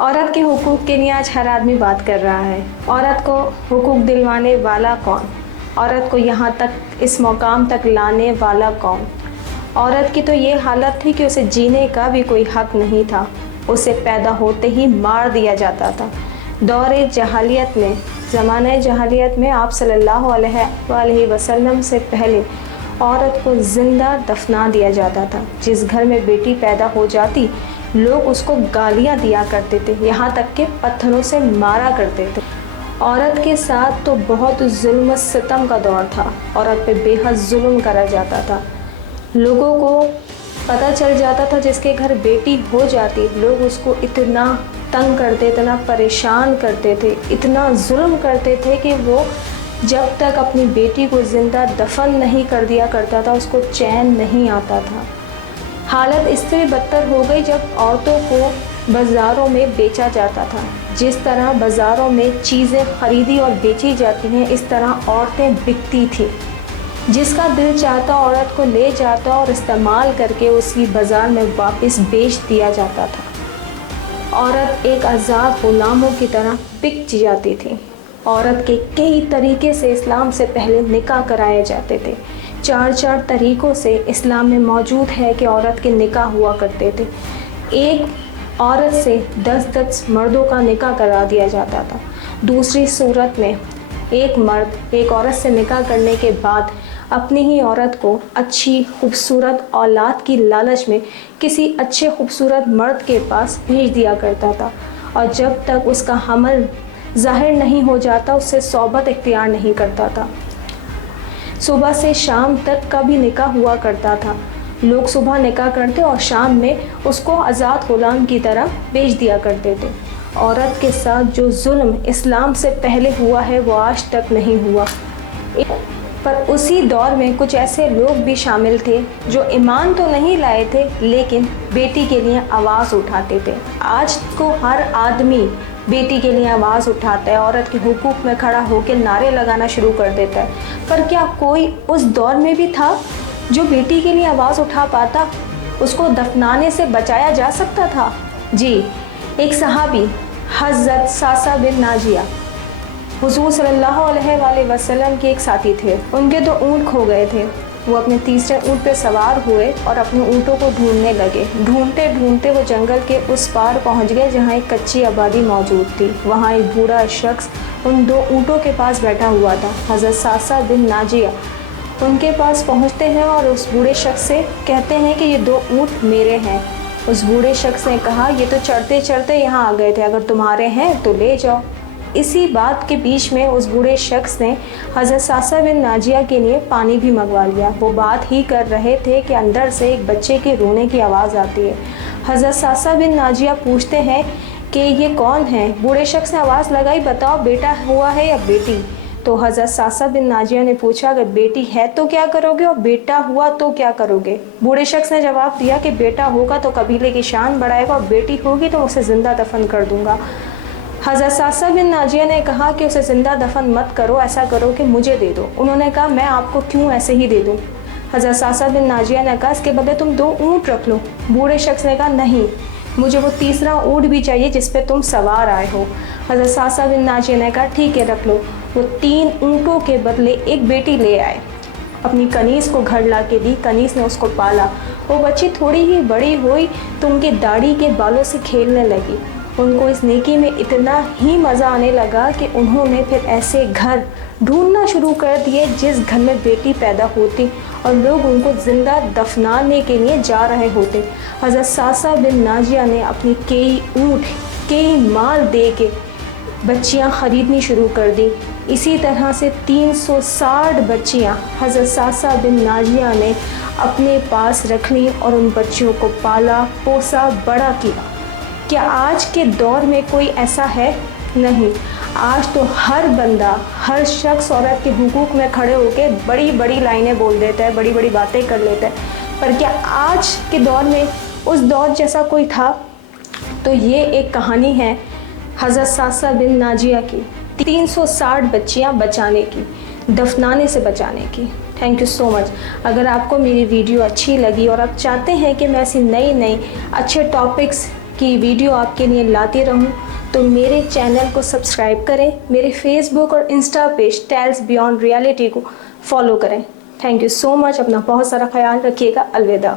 औरत के हुकूक के लिए आज हर आदमी बात कर रहा है। औरत को हुकूक दिलवाने वाला कौन? औरत को यहाँ तक इस मुकाम तक लाने वाला कौन? औरत की तो ये हालत थी कि उसे जीने का भी कोई हक नहीं था। उसे पैदा होते ही मार दिया जाता था। दौरे जहालियत में, ज़माने जहालियत में आप सल्लल्लाहु अलैहि वसल्लम से पहले औरत को ज़िंदा दफना दिया जाता था। जिस घर में बेटी पैदा हो जाती लोग उसको गालियां दिया करते थे, यहाँ तक कि पत्थरों से मारा करते थे। औरत के साथ तो बहुत जुल्म सितम का दौर था। औरत पे बेहद जुल्म करा जाता था। लोगों को पता चल जाता था जिसके घर बेटी हो जाती लोग उसको इतना तंग करते, इतना परेशान करते थे, इतना जुल्म करते थे कि वो जब तक अपनी बेटी को ज़िंदा दफन नहीं कर दिया करता था उसको चैन नहीं आता था। हालत इससे बदतर हो गई जब औरतों को बाज़ारों में बेचा जाता था। जिस तरह बाज़ारों में चीज़ें ख़रीदी और बेची जाती हैं इस तरह औरतें बिकती थी। जिसका दिल चाहता औरत को ले जाता और इस्तेमाल करके उसी बाज़ार में वापस बेच दिया जाता था। औरत एक आज़ाद ग़ुलामों की तरह बिक जाती थी। औरत के कई तरीके से इस्लाम से पहले निकाह कराए जाते थे। चार तरीक़ों से इस्लाम में मौजूद है कि औरत के निकाह हुआ करते थे। एक औरत से 10 मर्दों का निकाह करा दिया जाता था। दूसरी सूरत में एक मर्द एक औरत से निकाह करने के बाद अपनी ही औरत को अच्छी खूबसूरत औलाद की लालच में किसी अच्छे खूबसूरत मर्द के पास भेज दिया करता था और जब तक उसका हमल ज़ाहिर नहीं हो जाता उससे सोबत इख्तियार नहीं करता था। सुबह से शाम तक का भी निकाह हुआ करता था। लोग सुबह निकाह करते और शाम में उसको आज़ाद ग़ुलाम की तरह बेच दिया करते थे। औरत के साथ जो जुल्म इस्लाम से पहले हुआ है वो आज तक नहीं हुआ। पर उसी दौर में कुछ ऐसे लोग भी शामिल थे जो ईमान तो नहीं लाए थे लेकिन बेटी के लिए आवाज़ उठाते थे। आज को हर आदमी बेटी के लिए आवाज़ उठाता है, औरत के हुकूक में खड़ा होकर नारे लगाना शुरू कर देता है। पर क्या कोई उस दौर में भी था जो बेटी के लिए आवाज़ उठा पाता? उसको दफनाने से बचाया जा सकता था? जी, एक सहाबी हज़रत सासा बिन नाजिया हुज़ूर सल्लल्लाहु अलैहि वसल्लम के एक साथी थे। उनके 2 ऊँट खो गए थे। वो अपने तीसरे ऊँट पे सवार हुए और अपने ऊँटों को ढूंढने लगे। ढूंढते ढूंढते वो जंगल के उस पार पहुंच गए जहां एक कच्ची आबादी मौजूद थी। वहां एक बूढ़ा शख्स उन 2 ऊँटों के पास बैठा हुआ था। हज़रत सासा बिन नाजिया उनके पास पहुंचते हैं और उस बूढ़े शख्स से कहते हैं कि ये 2 ऊँट मेरे हैं। उस बूढ़े शख्स ने कहा ये तो चढ़ते चढ़ते यहाँ आ गए थे, अगर तुम्हारे हैं तो ले जाओ। इसी बात के बीच में उस बूढ़े शख्स ने हज़रत सासा बिन नाजिया के लिए पानी भी मंगवा लिया। वो बात ही कर रहे थे कि अंदर से एक बच्चे के रोने की आवाज़ आती है। हज़रत सासा बिन नाजिया पूछते हैं कि ये कौन है? बूढ़े शख्स ने आवाज़ लगाई, बताओ बेटा हुआ है या बेटी? तो हज़रत सासा बिन नाजिया ने पूछा अगर बेटी है तो क्या करोगे और बेटा हुआ तो क्या करोगे? बूढ़े शख्स ने जवाब दिया कि बेटा होगा तो कबीले की शान बढ़ाएगा और बेटी होगी तो उसे ज़िंदा दफन कर दूँगा। हज़रत सासा बिन नाजिया ने कहा कि उसे ज़िंदा दफन मत करो, ऐसा करो कि मुझे दे दो। उन्होंने कहा मैं आपको क्यों ऐसे ही दे दूँ? हज़रत सासा बिन नाजिया ने कहा इसके बदले तुम 2 ऊँट रख लो। बूढ़े शख्स ने कहा नहीं, मुझे वो तीसरा ऊँट भी चाहिए जिस पे तुम सवार आए हो। हज़रत सासा बिन नाजिया ने कहा ठीक है रख लो। वो 3 ऊँटों के बदले एक बेटी ले आए। अपनी कनीज़ को घर ला के दी। कनीज़ ने उसको पाला। वो बच्ची थोड़ी ही बड़ी हुई तो उनकी दाढ़ी के बालों से खेलने लगी। उनको इस नेकी में इतना ही मज़ा आने लगा कि उन्होंने फिर ऐसे घर ढूंढना शुरू कर दिए जिस घर में बेटी पैदा होती और लोग उनको ज़िंदा दफनाने के लिए जा रहे होते। हज़रत सासा बिन नाजिया ने अपनी कई ऊँट कई माल दे के बच्चियाँ ख़रीदनी शुरू कर दी। इसी तरह से 360 बच्चियाँ हज़रत सासा बिन नाजिया ने अपने पास रख ली और उन बच्चियों को पाला पोसा बड़ा किया। क्या आज के दौर में कोई ऐसा है? नहीं। आज तो हर बंदा हर शख्स औरत के हुकूक में खड़े होकर बड़ी बड़ी लाइनें बोल देता है, बड़ी बड़ी बातें कर लेता है। पर क्या आज के दौर में उस दौर जैसा कोई था? तो ये एक कहानी है हज़रत सासा बिन नाजिया की, 360 बच्चियां बचाने की, दफनाने से बचाने की। Thank you so much. अगर आपको मेरी वीडियो अच्छी लगी और आप चाहते हैं कि मैं ऐसी नई अच्छे टॉपिक्स کی ویڈیو آپ کے لیے لاتی رہوں تو میرے چینل کو سبسکرائب کریں, میرے فیس بک اور Insta page tells beyond reality کو فالو کریں. تھینک یو سو مچ. اپنا بہت سارا خیال رکھیے گا. الوداع.